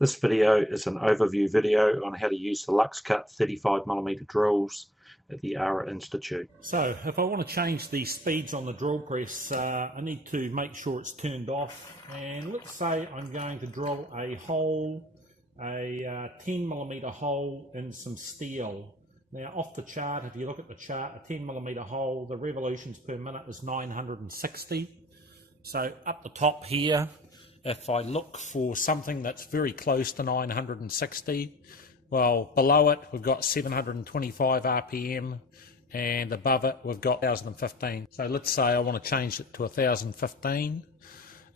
This video is an overview video on how to use the Luxcut 35mm drills at the ARA Institute. So if I want to change the speeds on the drill press, I need to make sure it's turned off. And let's say I'm going to drill a hole, a 10mm hole in some steel. Now off the chart, if you look at the chart, a 10mm hole, the revolutions per minute is 960. So up the top here, if I look for something that's very close to 960, well, below it we've got 725 RPM, and above it we've got 1015. So let's say I want to change it to 1015.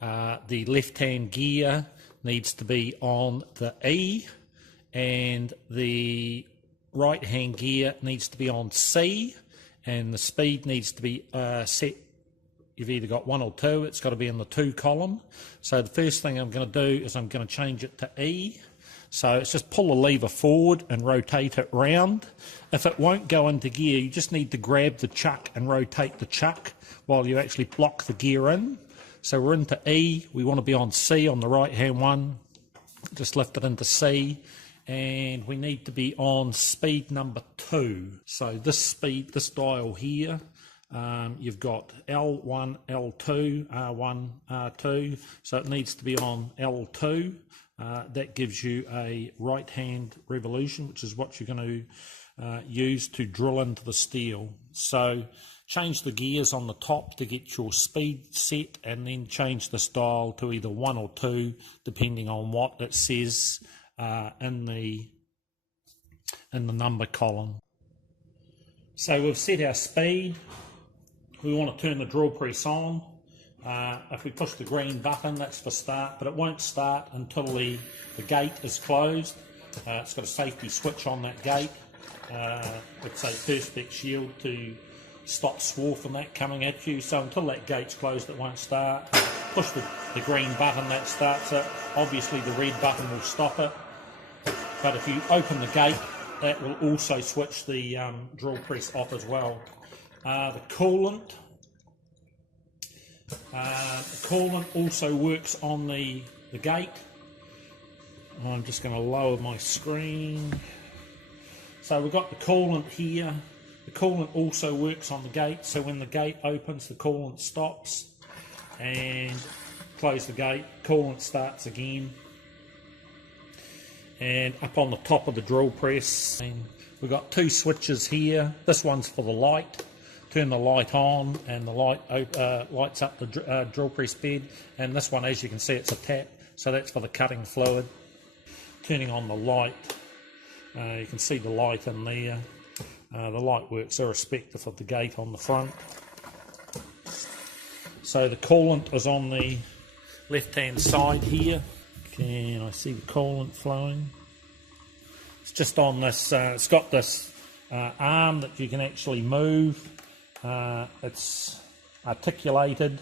The left-hand gear needs to be on the E, and the right-hand gear needs to be on C, and the speed needs to be set. You've either got 1 or 2, it's got to be in the 2 column. So the first thing I'm going to do is I'm going to change it to E. So it's just pull the lever forward and rotate it round. If it won't go into gear, you just need to grab the chuck and rotate the chuck while you actually block the gear in. So we're into E, we want to be on C on the right hand one. Just lift it into C. And we need to be on speed number 2. So this speed, this dial here, you've got L1, L2, R1, R2, so it needs to be on L2. That gives you a right-hand revolution, which is what you're going to use to drill into the steel. So change the gears on the top to get your speed set, and then change this dial to either 1 or 2, depending on what it says in the number column. So we've set our speed. We want to turn the drill press on. If we push the green button, that's for start, but it won't start until the gate is closed. It's got a safety switch on that gate. It's a Perspex shield to stop swarf and that coming at you. So until that gate's closed, it won't start. Push the green button, that starts it. Obviously the red button will stop it. But if you open the gate, that will also switch the drill press off as well. The coolant also works on the gate. I'm just going to lower my screen. So we've got the coolant here. The coolant also works on the gate, so when the gate opens, the coolant stops, and close the gate, coolant starts again. And up on the top of the drill press, and we've got 2 switches here. This one's for the light. Turn the light on, and the light lights up the drill press bed. And this one, as you can see, it's a tap, so that's for the cutting fluid. Turning on the light, you can see the light in there. The light works irrespective of the gate on the front. So the coolant is on the left-hand side here. Can I see the coolant flowing? It's just on this, it's got this arm that you can actually move. It's articulated.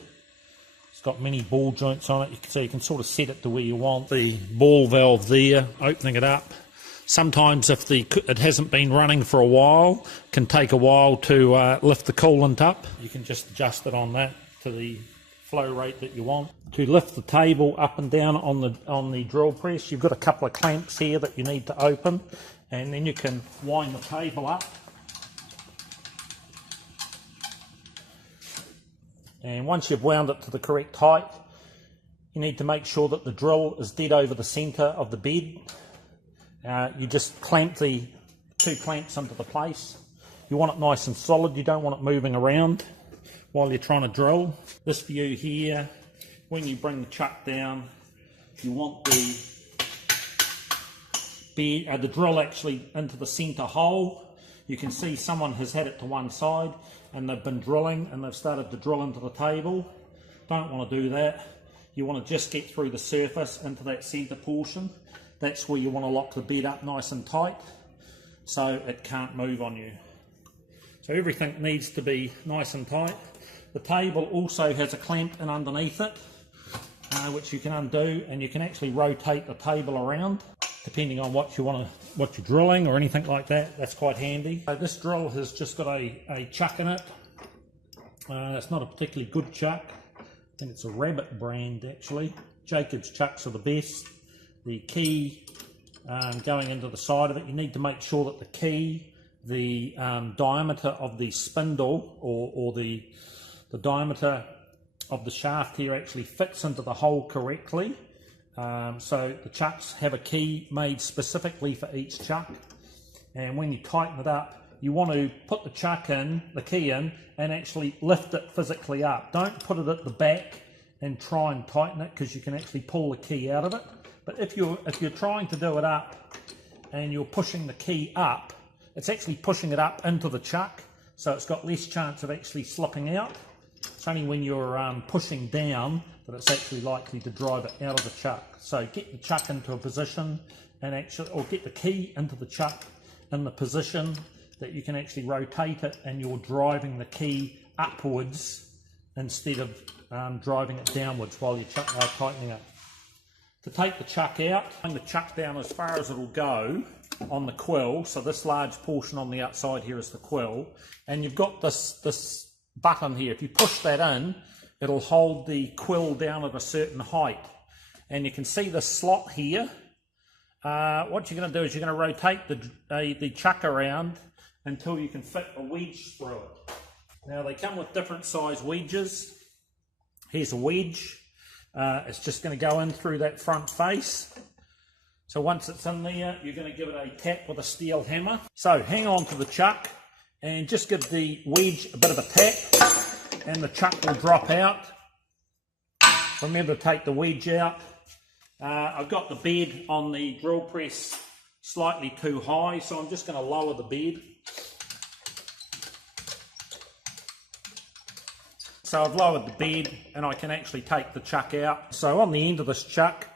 It's got many ball joints on it, so you can sort of set it to where you want. The ball valve there, opening it up. Sometimes if it hasn't been running for a while, it can take a while to lift the coolant up. You can just adjust it on that to the flow rate that you want. To lift the table up and down on the drill press, you've got a couple of clamps here that you need to open, and then you can wind the table up. And once you've wound it to the correct height, you need to make sure that the drill is dead over the centre of the bed. You just clamp the 2 clamps into the place. You want it nice and solid, you don't want it moving around while you're trying to drill. This view here, when you bring the chuck down, you want the drill actually into the centre hole. You can see someone has had it to one side and they've been drilling and they've started to drill into the table. Don't want to do that. You want to just get through the surface into that centre portion. That's where you want to lock the bed up nice and tight so it can't move on you. So everything needs to be nice and tight. The table also has a clamp in underneath it, which you can undo, and you can actually rotate the table around depending on what you're drilling or anything like that. That's quite handy. So this drill has just got a chuck in it. It's not a particularly good chuck. I think it's a Rabbit brand actually. Jacob's chucks are the best. key going into the side of it. You need to make sure that the key, the diameter of the spindle or the diameter of the shaft here actually fits into the hole correctly. So the chucks have a key made specifically for each chuck, and when you tighten it up, you want to put the key in, and actually lift it physically up. Don't put it at the back and try and tighten it, because you can actually pull the key out of it. But if you're trying to do it up and you're pushing the key up, it's actually pushing it up into the chuck, so it's got less chance of actually slipping out. It's only when you're pushing down that it's actually likely to drive it out of the chuck. So get the chuck into a position or get the key into the chuck in the position that you can actually rotate it, and you're driving the key upwards instead of driving it downwards while you're tightening it. To take the chuck out, bring the chuck down as far as it'll go on the quill. So this large portion on the outside here is the quill, and you've got this button here. If you push that in, it'll hold the quill down at a certain height, and you can see the slot here. What you're going to do is you're going to rotate the chuck around until you can fit a wedge through it. Now they come with different size wedges. Here's a wedge. It's just going to go in through that front face. So once it's in there, you're going to give it a tap with a steel hammer. So hang on to the chuck and just give the wedge a bit of a tap, and the chuck will drop out. Remember to take the wedge out. I've got the bed on the drill press slightly too high, so I'm just going to lower the bed. So I've lowered the bed and I can actually take the chuck out. So on the end of this chuck,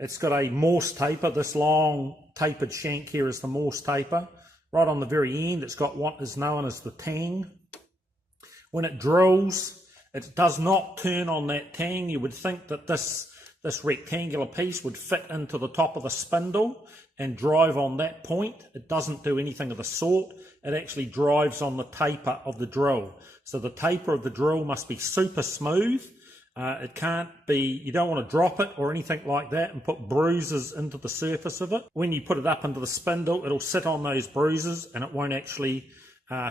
it's got a Morse taper. This long tapered shank here is the Morse taper. Right on the very end, it's got what is known as the tang. When it drills, it does not turn on that tang. You would think that this rectangular piece would fit into the top of the spindle and drive on that point. It doesn't do anything of the sort. It actually drives on the taper of the drill. So the taper of the drill must be super smooth. It can't be, you don't want to drop it or anything like that and put bruises into the surface of it. When you put it up into the spindle, it'll sit on those bruises and it won't actually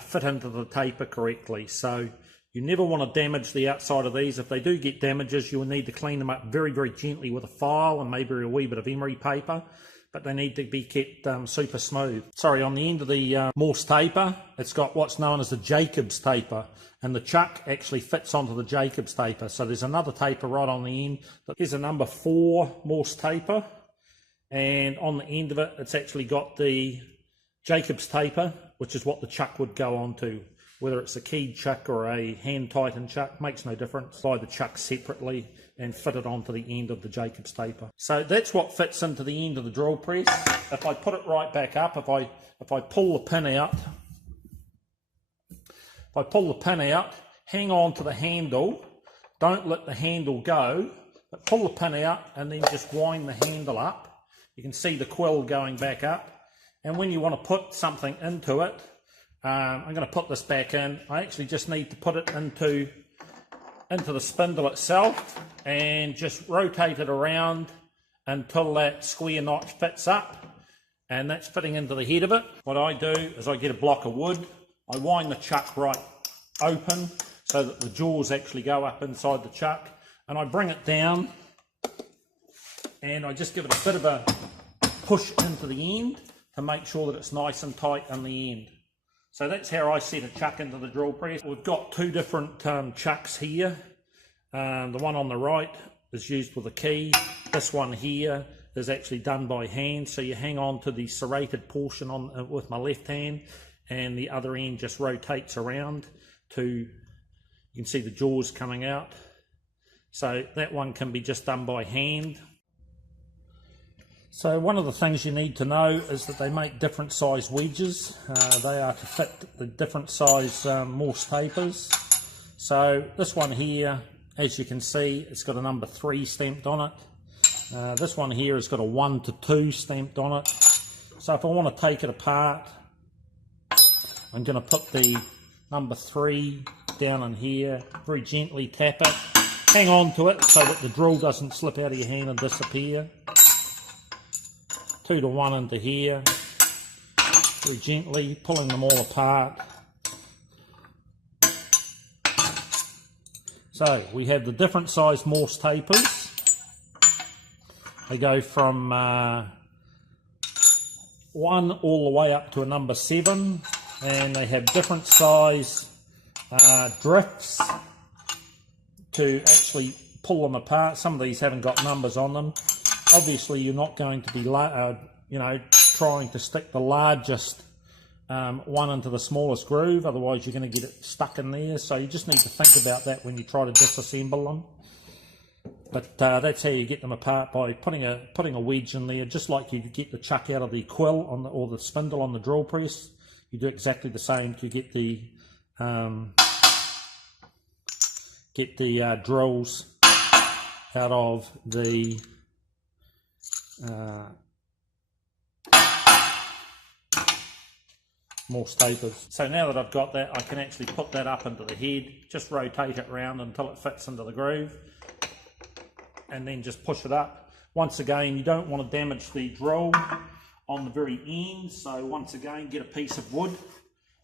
fit into the taper correctly. So you never want to damage the outside of these. If they do get damages, you'll need to clean them up very, very gently with a file and maybe a wee bit of emery paper, but they need to be kept super smooth. Sorry, on the end of the Morse taper, it's got what's known as the Jacobs taper, and the chuck actually fits onto the Jacobs taper. So there's another taper right on the end. Here's a number 4 Morse taper, and on the end of it, it's actually got the Jacobs taper, which is what the chuck would go onto. Whether it's a keyed chuck or a hand-tightened chuck, makes no difference. Buy the chuck separately and fit it onto the end of the Jacobs taper. So that's what fits into the end of the drill press. If I put it right back up, if I pull the pin out, hang on to the handle, don't let the handle go, but pull the pin out and then just wind the handle up. You can see the quill going back up. And when you want to put something into it, I'm going to put this back in. I actually just need to put it into the spindle itself and just rotate it around until that square notch fits up, and that's fitting into the head of it. What I do is I get a block of wood, I wind the chuck right open so that the jaws actually go up inside the chuck, and I bring it down and I just give it a bit of a push into the end to make sure that it's nice and tight on the end. So that's how I set a chuck into the drill press. We've got 2 different chucks here. The one on the right is used with a key. This one here is actually done by hand. So you hang on to the serrated portion with my left hand, and the other end just rotates around you can see the jaws coming out. So that one can be just done by hand. So one of the things you need to know is that they make different size wedges. They are to fit the different size Morse tapers. So this one here, as you can see, it's got a number 3 stamped on it. This one here has got a 1 to 2 stamped on it. So if I want to take it apart, I'm going to put the number 3 down in here, very gently tap it, hang on to it so that the drill doesn't slip out of your hand and disappear. 2 to 1 into here, very gently pulling them all apart. So we have the different size Morse tapers. They go from 1 all the way up to a number 7, and they have different size drifts to actually pull them apart. Some of these haven't got numbers on them. Obviously you're not going to be trying to stick the largest one into the smallest groove, otherwise you're going to get it stuck in there. So you just need to think about that when you try to disassemble them. But that's how you get them apart, by putting a wedge in there, just like you get the chuck out of the quill or the spindle on the drill press. You do exactly the same to get the drills out of the Morse tapers. So now that I've got that, I can actually put that up into the head, just rotate it around until it fits into the groove, and then just push it up. Once again, you don't want to damage the drill on the very end, so once again, get a piece of wood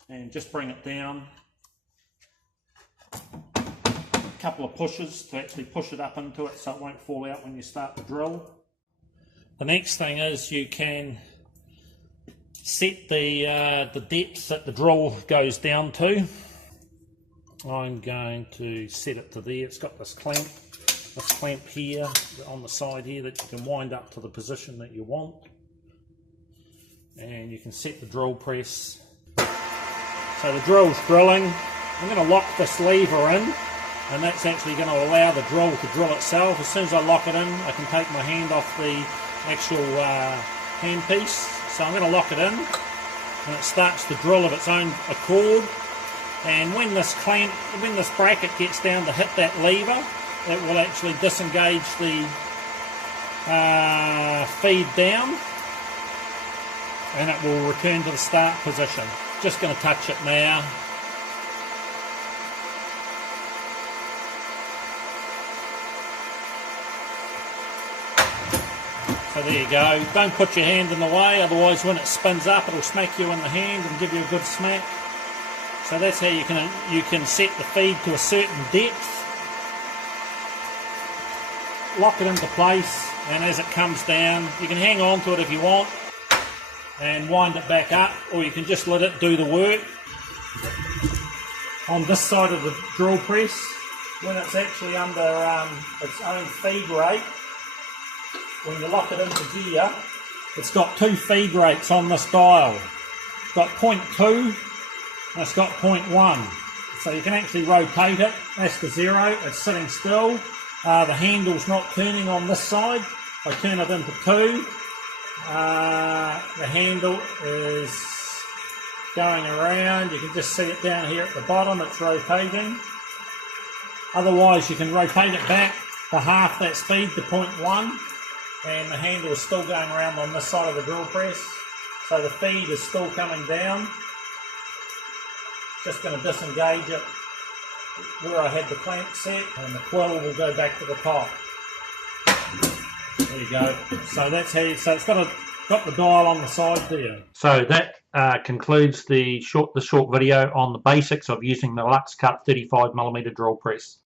and just bring it down. A couple of pushes to actually push it up into it so it won't fall out when you start the drill. The next thing is you can set the depth that the drill goes down to. I'm going to set it to there. It's got this clamp here on the side here that you can wind up to the position that you want, and you can set the drill press. So the drill's drilling. I'm going to lock this lever in, and that's actually going to allow the drill to drill itself. As soon as I lock it in, I can take my hand off the actual handpiece. So I'm going to lock it in, and it starts to drill of its own accord. And when this bracket gets down to hit that lever, it will actually disengage the feed down, and it will return to the start position. Just going to touch it now. So there you go. Don't put your hand in the way, otherwise when it spins up it'll smack you in the hand and give you a good smack. So that's how you can set the feed to a certain depth. Lock it into place, and as it comes down, you can hang on to it if you want and wind it back up, or you can just let it do the work. On this side of the drill press, when it's actually under its own feed rate, when you lock it into gear, it's got 2 feed rates on this dial. It's got 0.2 and it's got 0.1. So you can actually rotate it. That's the 0, it's sitting still. The handle's not turning on this side. I turn it into 2. The handle is going around. You can just see it down here at the bottom, it's rotating. Otherwise you can rotate it back to half that speed to 0.1, and the handle is still going around on this side of the drill press. So the feed is still coming down. Just going to disengage it where I had the clamp set, and the quill will go back to the top. There you go. So that's how you, so it's got the dial on the side there. So that concludes the short video on the basics of using the Luxcut 35mm drill press.